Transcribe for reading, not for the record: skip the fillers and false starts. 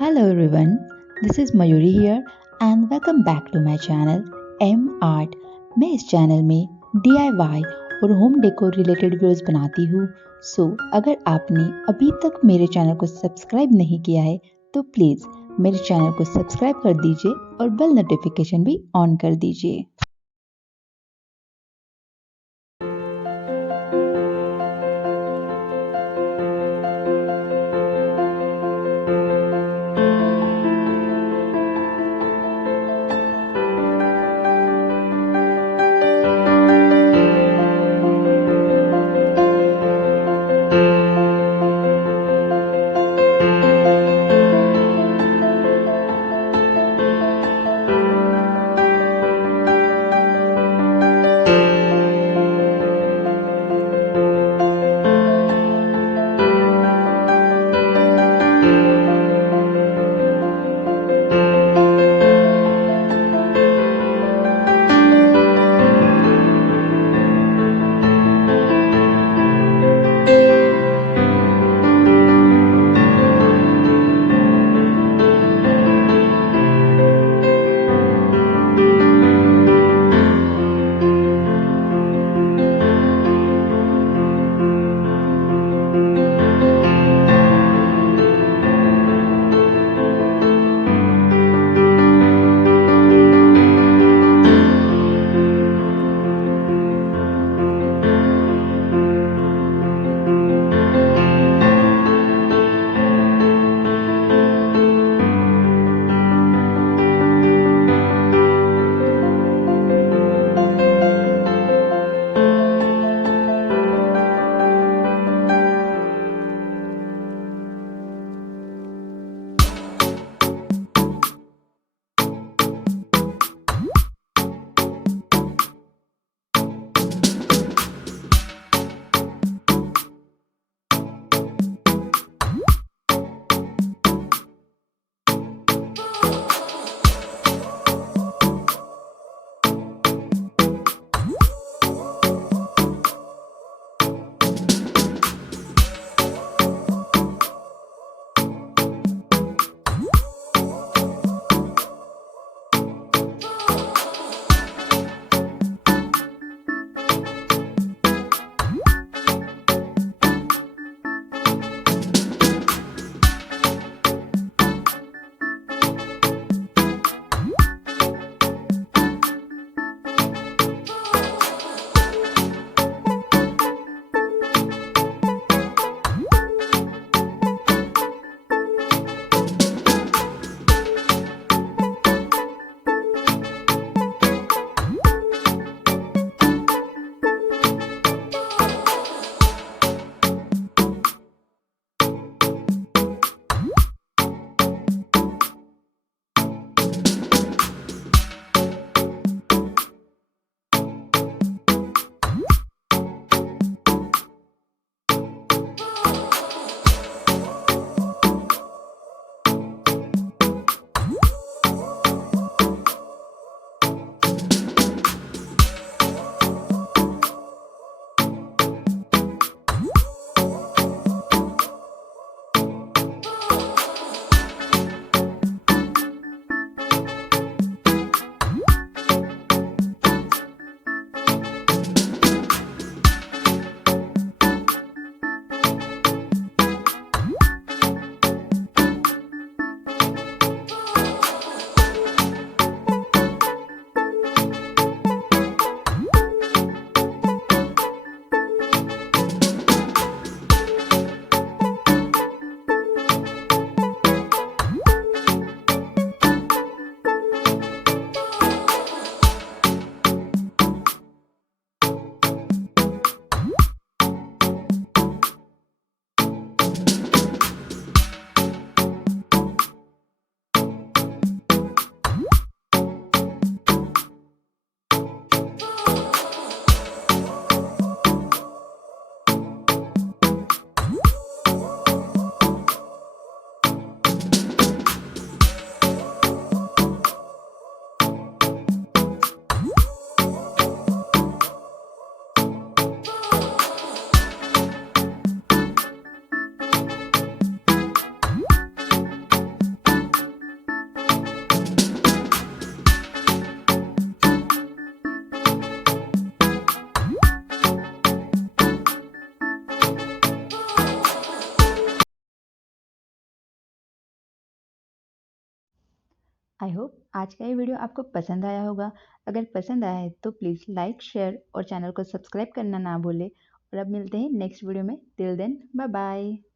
Hello everyone, this is Mayuri here and welcome back to my channel M Art। मैं इस चैनल में DIY और home decor related videos बनाती हूँ। अगर आपने अभी तक मेरे चैनल को सब्सक्राइब नहीं किया है तो प्लीज़ मेरे चैनल को सब्सक्राइब कर दीजिए और बेल नोटिफिकेशन भी ऑन कर दीजिए। आई होप आज का ये वीडियो आपको पसंद आया होगा। अगर पसंद आया है तो प्लीज़ लाइक, शेयर और चैनल को सब्सक्राइब करना ना भूलें। और अब मिलते हैं नेक्स्ट वीडियो में। Till then bye bye.